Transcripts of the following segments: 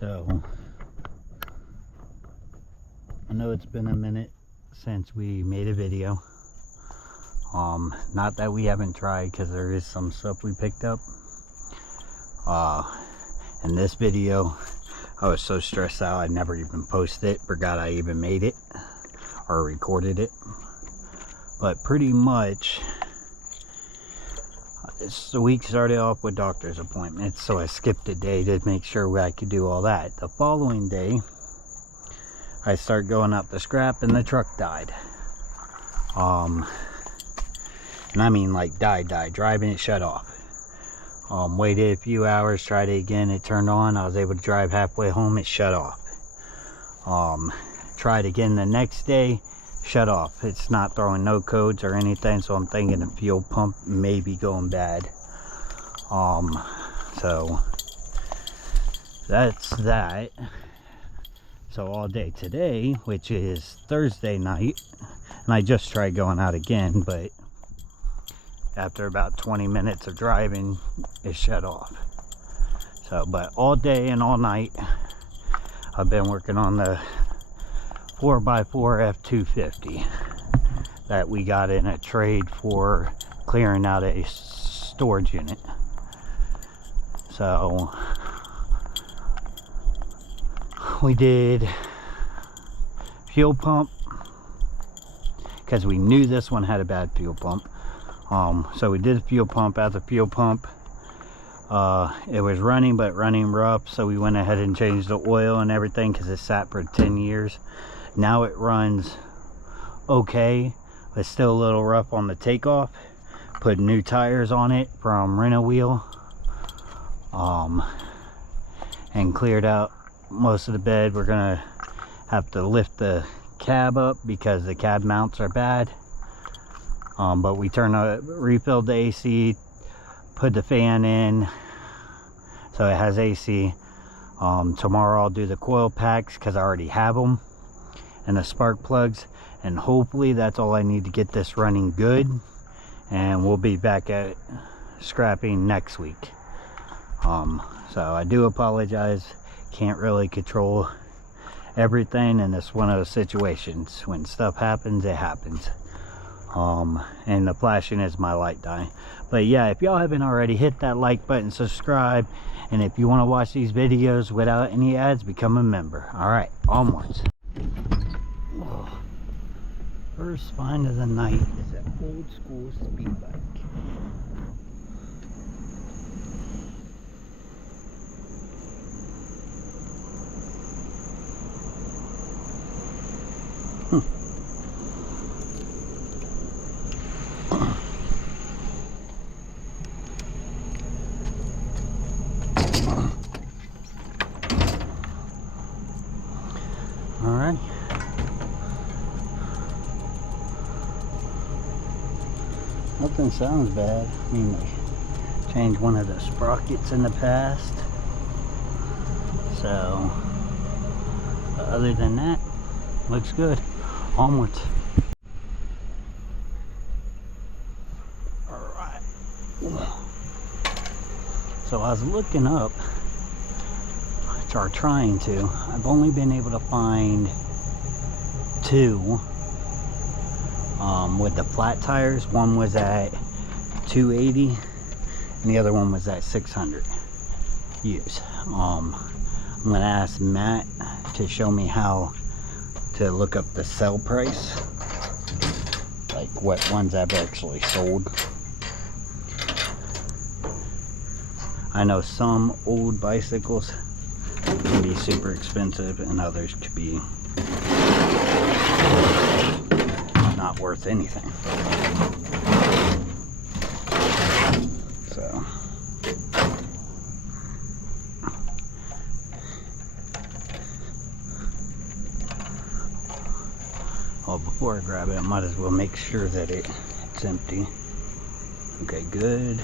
So I know it's been a minute since we made a video. Not that we haven't tried, because there is some stuff we picked up. In this video, I was so stressed out I never even posted it. Forgot I even made it or recorded it. But pretty much, the week started off with doctor's appointments, so I skipped a day to make sure I could do all that. The following day, I started going out to scrap and the truck died. And I mean like died. Driving it shut off. Waited a few hours, tried it again, it turned on. I was able to drive halfway home, it shut off. Tried again the next day, shut off. It's not throwing no codes or anything, so I'm thinking the fuel pump may be going bad. So that's that. So all day today, which is Thursday night, and I just tried going out again, but after about 20 minutes of driving, it shut off. So, but all day and all night, I've been working on the 4x4 F250 that we got in a trade for clearing out a storage unit. So we did fuel pump, because we knew this one had a bad fuel pump. So we did a fuel pump. At the fuel pump, it was running, but running rough, so we went ahead and changed the oil and everything, because it sat for 10 years. Now it runs okay, but still a little rough on the takeoff. Put new tires on it from Rent-A-Wheel, and cleared out most of the bed. We're gonna have to lift the cab up because the cab mounts are bad. But we refilled the AC, put the fan in, so it has AC. Tomorrow I'll do the coil packs, because I already have them, and the spark plugs, and hopefully that's all I need to get this running good, and we'll be back at scrapping next week. So I do apologize, can't really control everything, and it's one of those situations when stuff happens, it happens. And the flashing is my light die. But yeah, if y'all haven't already, hit that like button, subscribe, and if you want to watch these videos without any ads, become a member. All right, onwards. Oh, first find of the night is an old school speed bike. Alright. Nothing sounds bad. I mean, they changed one of the sprockets in the past. So, other than that, looks good. Onwards. Alright. So I was looking up, or trying to. I've only been able to find two with the flat tires. One was at 280 and the other one was at 600 used. I'm gonna ask Matt to show me how to look up the sell price, like what ones I've actually sold. I know some old bicycles can be super expensive and others could be not worth anything. So well, before I grab it, I might as well make sure that it's empty. Okay, good.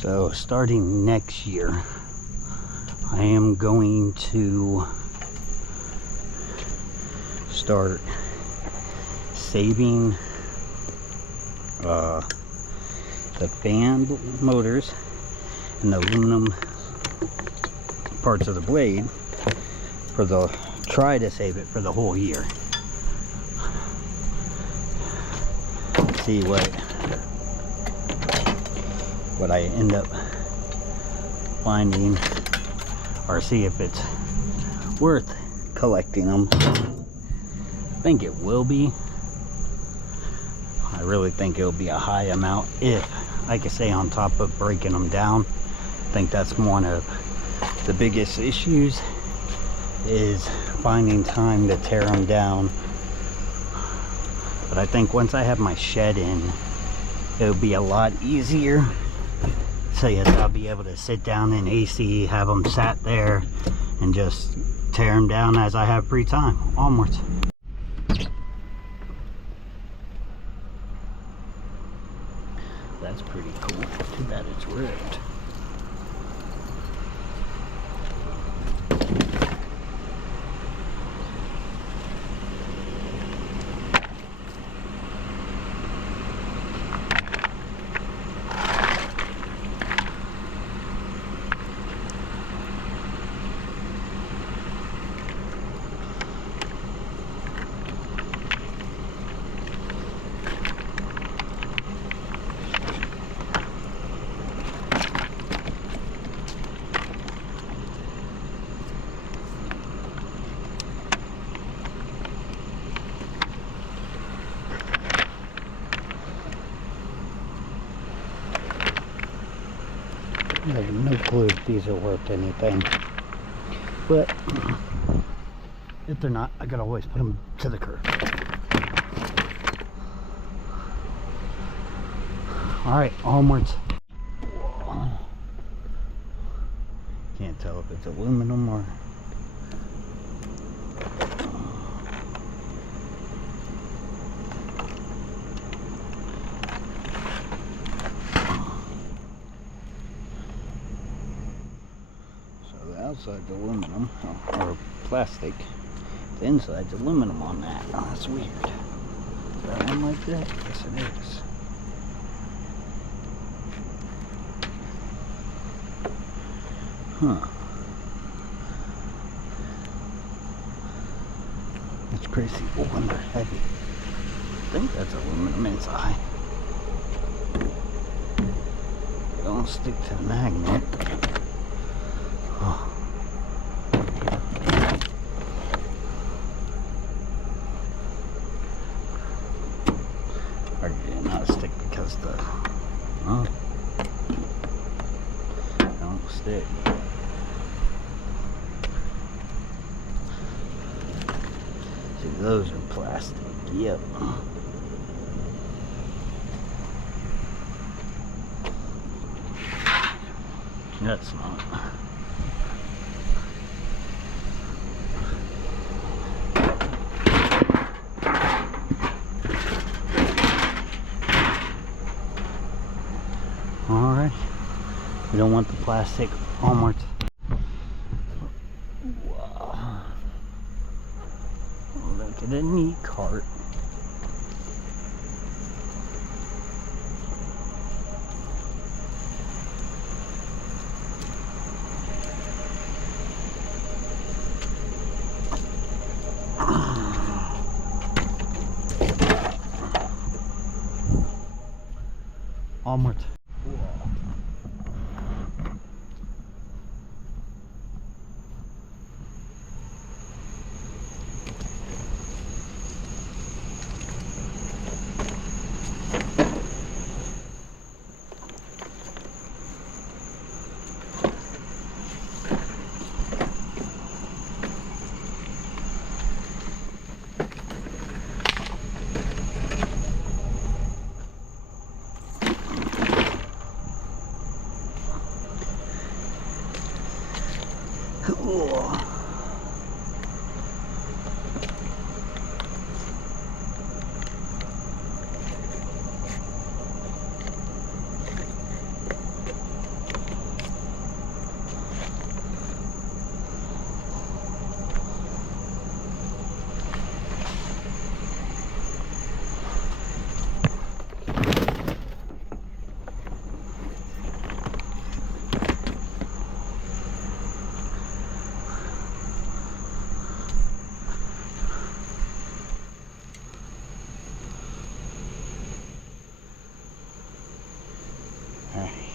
So starting next year, I am going to start saving the fan motors and the aluminum parts of the blade for the, try to save it for the whole year. See what I end up finding, or see if it's worth collecting them. I think it will be. I really think it'll be a high amount if I can stay on top of breaking them down. I think that's one of the biggest issues, is finding time to tear them down. But I think once I have my shed in, it'll be a lot easier. So yes, I'll be able to sit down in AC, have them sat there, and just tear them down as I have free time. Onwards. That's pretty cool. Too bad it's ripped. I have no clue if these are worth anything, but if they're not, I could always put them to the curb. Alright, onwards. Whoa. Can't tell if it's aluminum or... outside's aluminum, or plastic. The inside's aluminum on that. Oh, that's weird. Is that one like that? Yes, it is. Huh. That's crazy. Oh, and they're heavy. I think that's aluminum inside. It don't stick to the magnet. Oh. Oh, don't stick. See, those are plastic. Yep. That's not. Alright, we don't want the plastic. Onwards. Wow. Look at a neat cart. Onwards.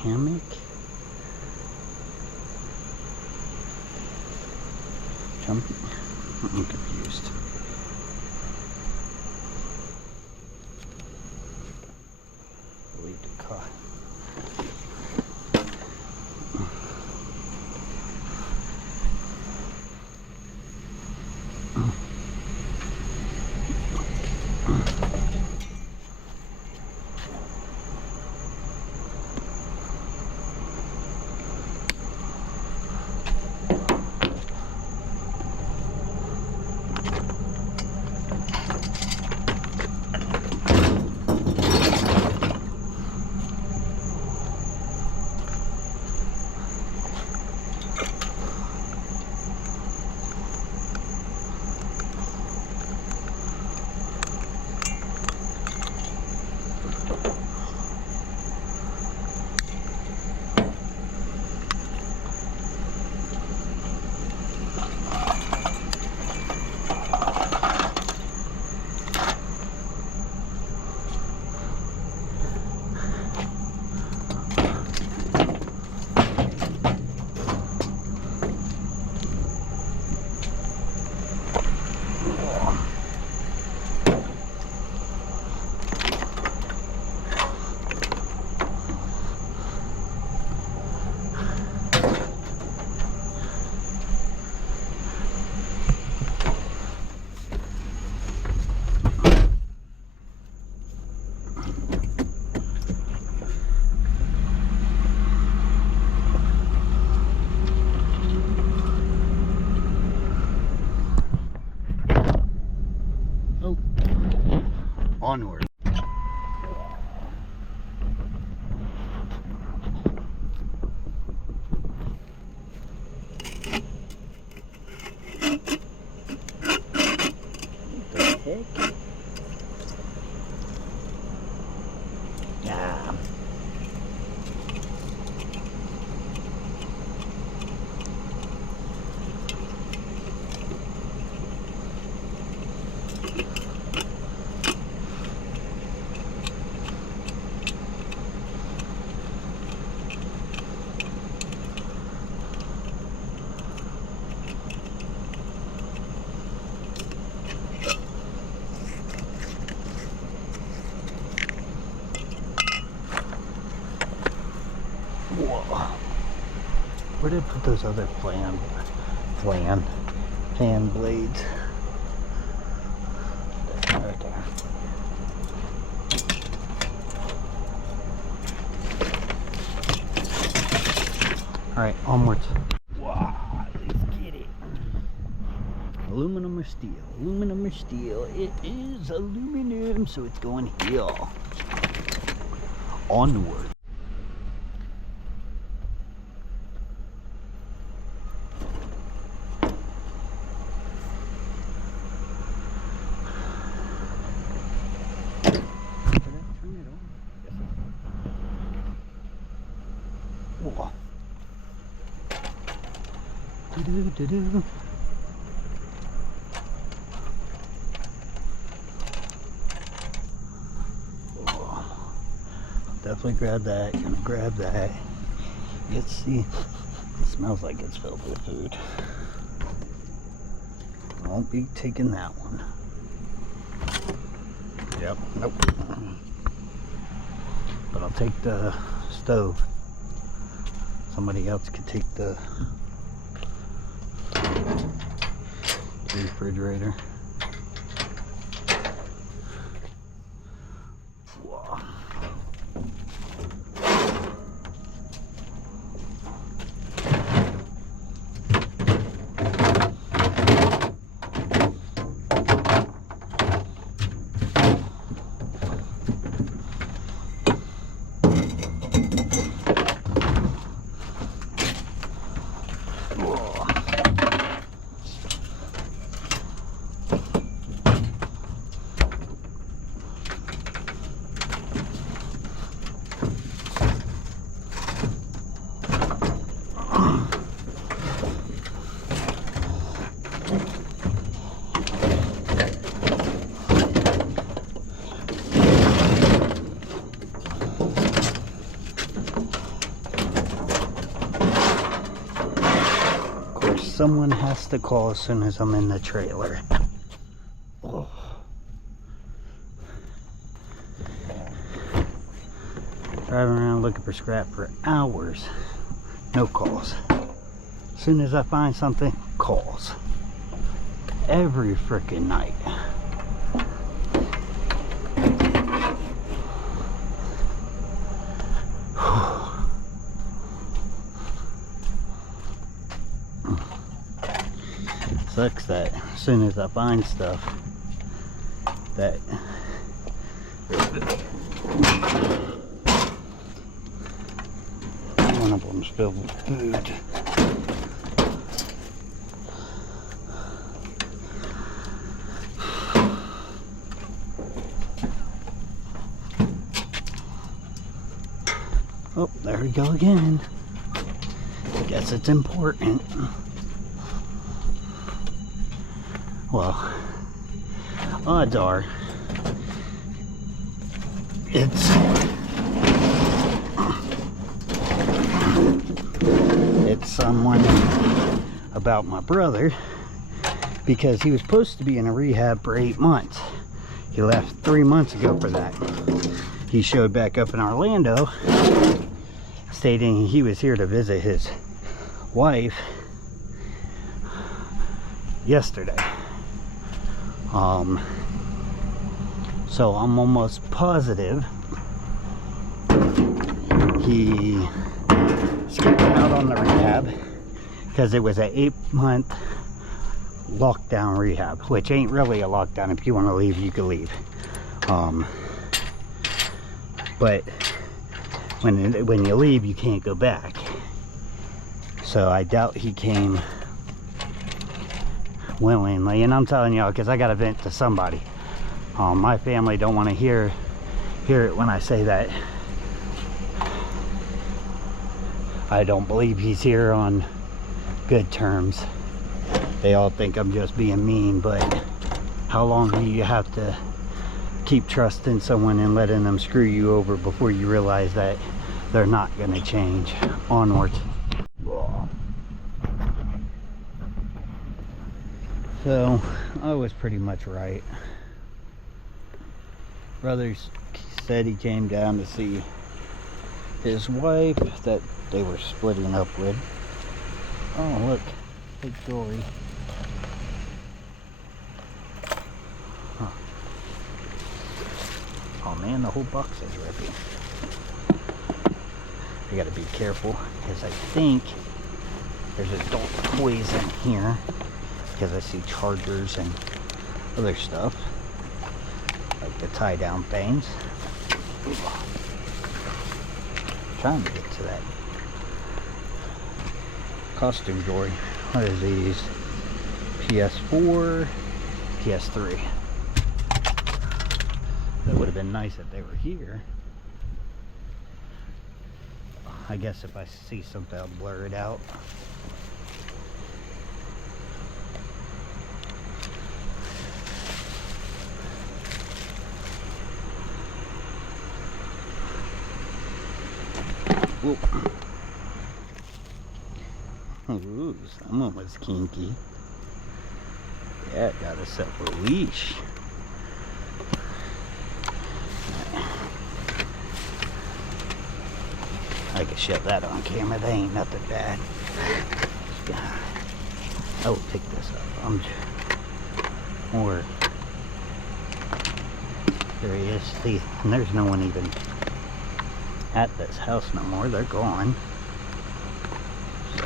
hammock. Jumping. I'm confused. Leave the car. Onward. What the heck? Yeah. Whoa. Where did I put those other fan blades? Right there. Alright, onwards. Wow, let's get it. Aluminum or steel? Aluminum or steel? It is aluminum, so it's going here. Onward. Whoa. Do-do-do-do. Definitely grab that. Gonna grab that. Let's see. It smells like it's filled with food. I won't be taking that one. Yep. Nope. But I'll take the stove. Somebody else could take the refrigerator. Whoa. Someone has to call as soon as I'm in the trailer. Oh. Driving around looking for scrap for hours. No calls. As soon as I find something, calls. Every freaking night. Sucks that as soon as I find stuff that one of them's filled with food. Oh, there we go again. Guess it's important. Well, odds are it's someone about my brother, because he was supposed to be in a rehab for 8 months. He left 3 months ago for that. He showed back up in Orlando stating he was here to visit his wife yesterday. So I'm almost positive he skipped out on the rehab because it was an 8-month lockdown rehab, which ain't really a lockdown. If you want to leave, you can leave. But when you leave, you can't go back. So I doubt he came willingly, and I'm telling y'all because I got to vent to somebody. My family don't want to hear it when I say that I don't believe he's here on good terms. They all think I'm just being mean, but how long do you have to keep trusting someone and letting them screw you over before you realize that they're not going to change? Onwards. So I was pretty much right. Brother said he came down to see his wife that they were splitting up with. Oh look, big jewelry. Huh. Oh man, the whole box is ripping. I gotta be careful because I think there's adult toys in here, because I see chargers and other stuff like the tie down things. Trying to get to that costume jewelry. What are these? PS4, PS3. That would have been nice if they were here. I guess if I see something, I'll blur it out. Whoa. Ooh, someone was kinky. Yeah, got herself a leash. I can show that on camera. They ain't nothing bad. I will pick this up. Or there he is. See, and there's no one even at this house no more. They're gone. So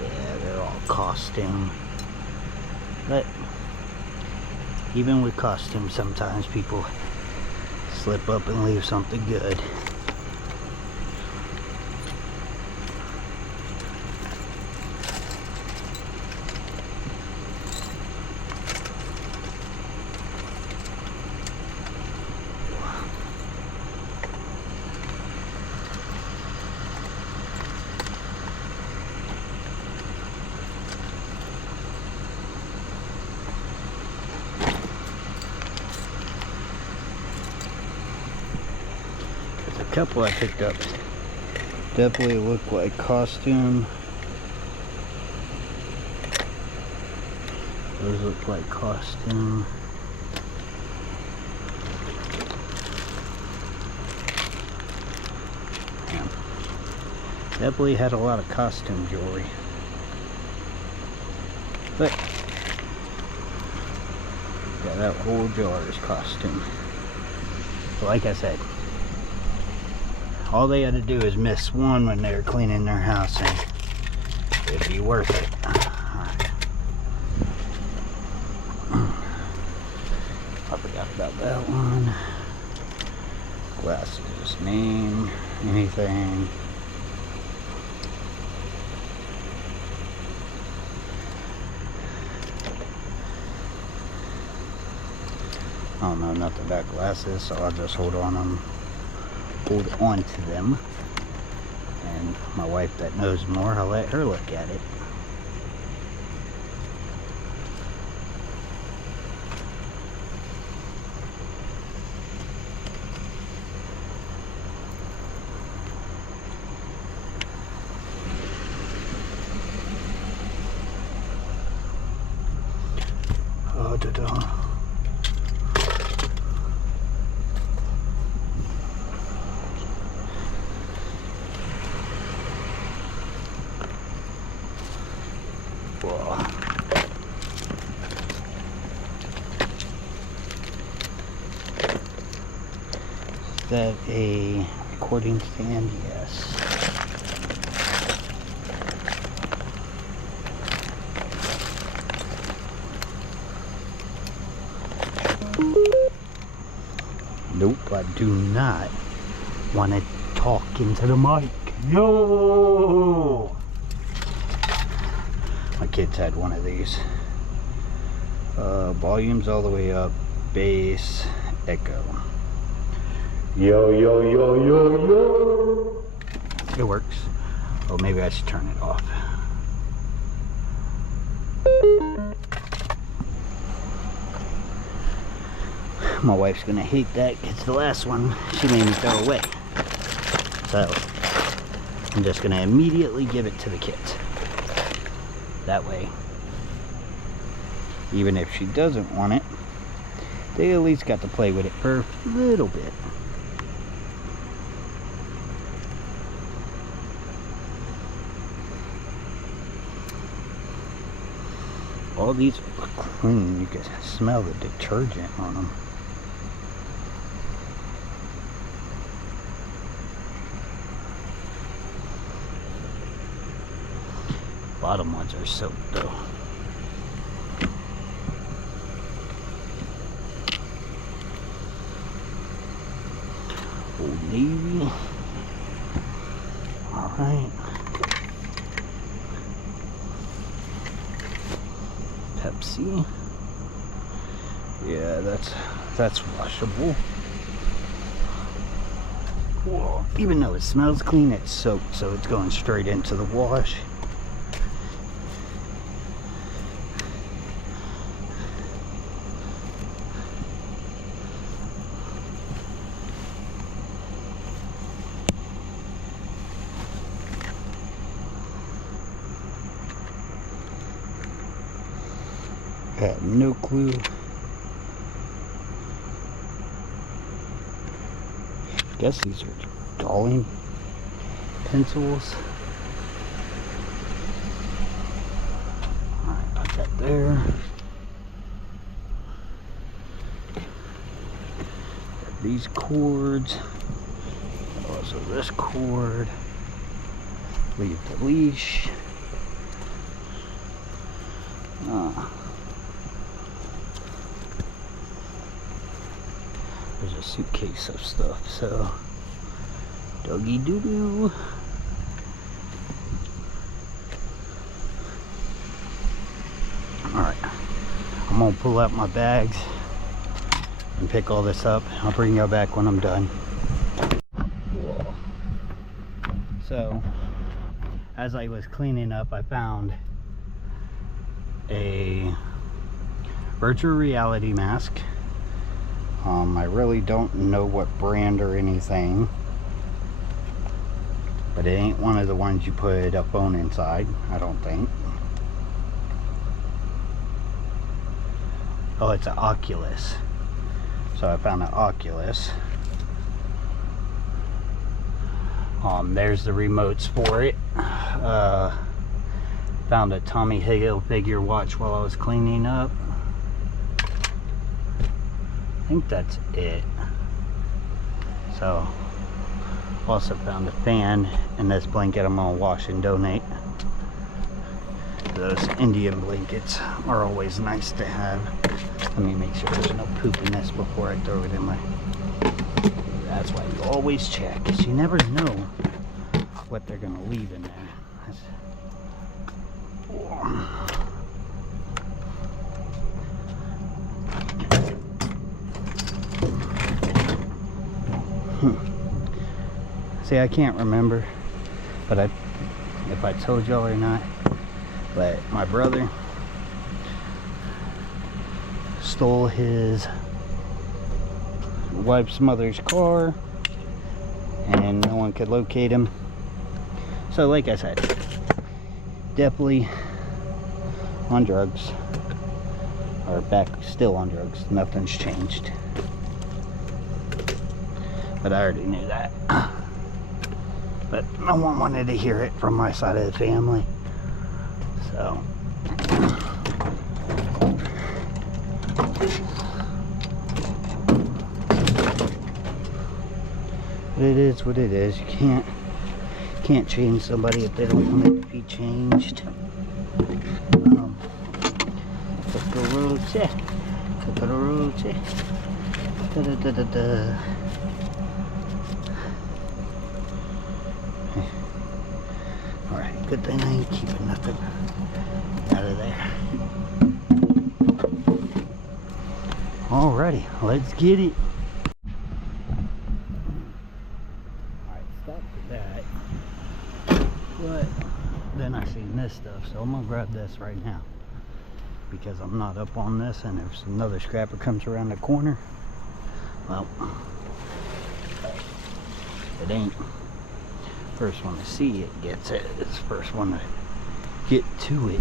yeah, they're all costume. But even with costume, sometimes people slip up and leave something good. couple I picked up definitely look like costume. Those look like costume. Yeah. Definitely had a lot of costume jewelry. But yeah, that whole jar is costume. So like I said, all they had to do is miss one when they were cleaning their house and it'd be worth it. Alright. I forgot about that one. Glasses, name, anything. I don't know nothing about glasses, so I'll just hold on to them. And my wife that knows more, I'll let her look at it. Oh, da-da. Is that a recording stand? Yes. Nope, I do not want to talk into the mic. Yo! My kids had one of these. Volume's all the way up, bass, echo. Yo, yo, yo, yo, yo! It works. Oh, maybe I should turn it off. My wife's gonna hate that because the last one she made me throw away. So I'm just gonna immediately give it to the kids. That way, even if she doesn't want it, they at least got to play with it for a little bit. All these are clean. You can smell the detergent on them. Bottom ones are soaked though. Old Navy. Alright. Pepsi. Yeah, that's washable. Whoa. Even though it smells clean, it's soaked, so it's going straight into the wash. I have no clue. I guess these are drawing pencils. Alright, put that there. Got these cords. Also this cord. Leave the leash. There's a suitcase of stuff, so doggy doo doo. Alright, I'm gonna pull out my bags and pick all this up. I'll bring y'all back when I'm done. Whoa. So, as I was cleaning up, I found a virtual reality mask. I really don't know what brand or anything. But it ain't one of the ones you put a phone inside, I don't think. Oh, it's an Oculus. So I found an Oculus. There's the remotes for it. Found a Tommy Hilfiger watch while I was cleaning up. I think that's it. So, also found a fan and this blanket I'm gonna wash and donate. Those Indian blankets are always nice to have. Let me make sure there's no poop in this before I throw it in my... That's why you always check, because you never know what they're gonna leave in there. See, I can't remember, but if I told y'all or not, but my brother stole his wife's mother's car and no one could locate him. So like I said, definitely on drugs, or back still on drugs. Nothing's changed, but I already knew that. But no one wanted to hear it from my side of the family, so but it is what it is. You can't change somebody if they don't want it to be changed. Alright, good thing I ain't keeping nothing out of there. Alrighty, let's get it. Alright, stop with that. But then I seen this stuff, so I'm gonna grab this right now, because I'm not up on this, and if another scrapper comes around the corner, well, it ain't first one to see it gets it. It's the first one to get to it.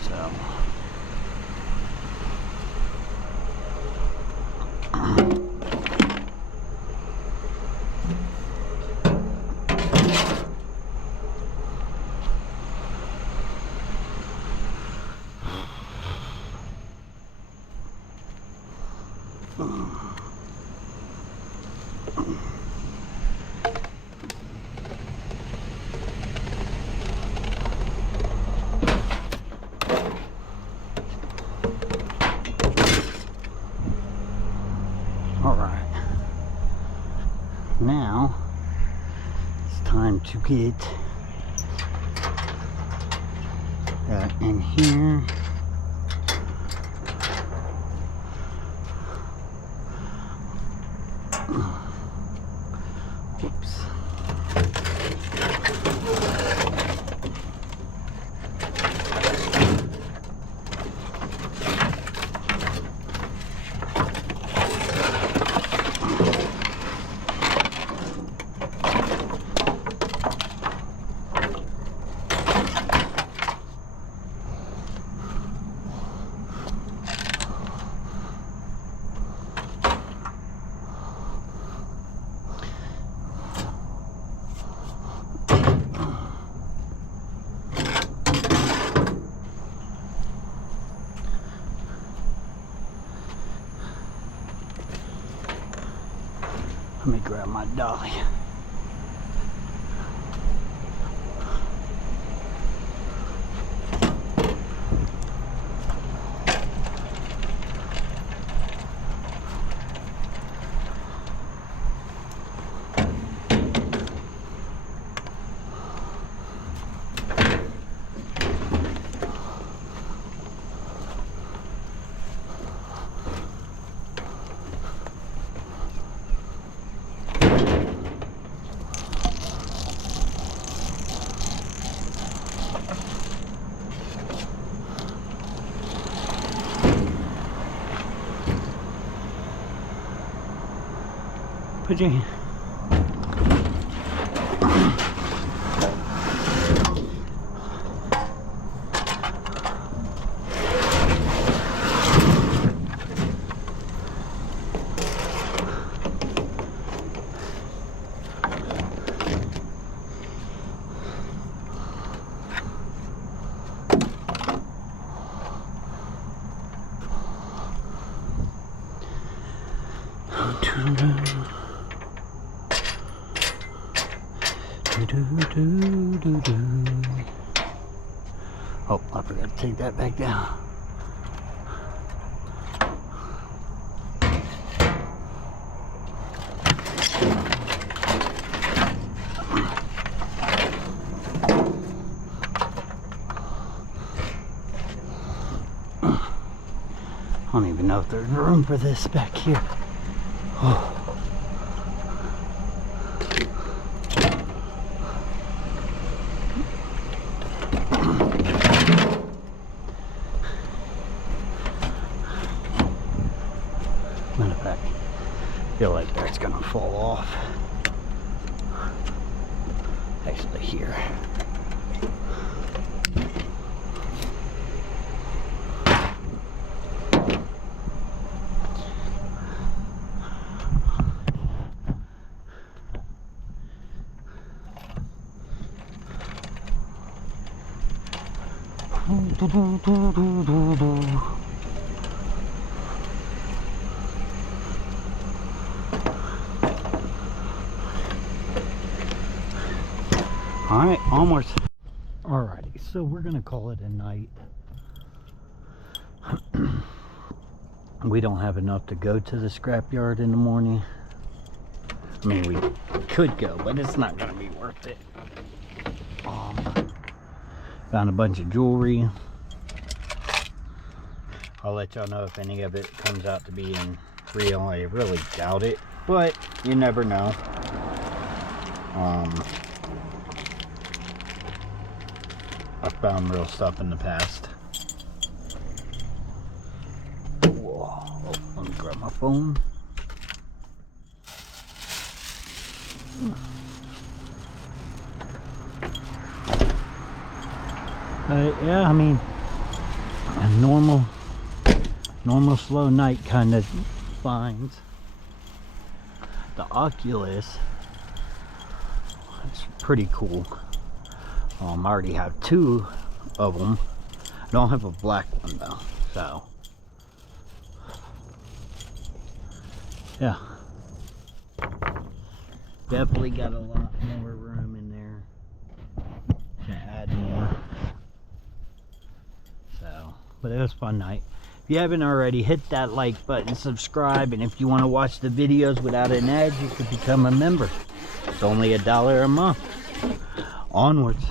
So alright, now it's time to get in here. Whoops. Let me grab my dolly. Put your hand. Oh, I forgot to take that back down. I don't even know if there's room for this back here. Oh. Matter of fact, I feel like that's gonna fall off. Actually, here. Alright, onwards. Alrighty, so we're gonna call it a night. We don't have enough to go to the scrapyard in the morning. I mean, we could go, but it's not gonna be worth it. Found a bunch of jewelry. I'll let y'all know if any of it comes out to be in real. I really doubt it, but you never know. I've found real stuff in the past. Whoa. Oh, let me grab my phone. Yeah, I mean, a normal slow night kind of finds. The Oculus, it's pretty cool. I already have 2 of them. I don't have a black one though, so yeah, definitely got a lot more room in there to add more. So, but it was a fun night. If you haven't already, hit that like button, subscribe, and if you want to watch the videos without an ad, you could become a member. It's only $1 a month. Onwards.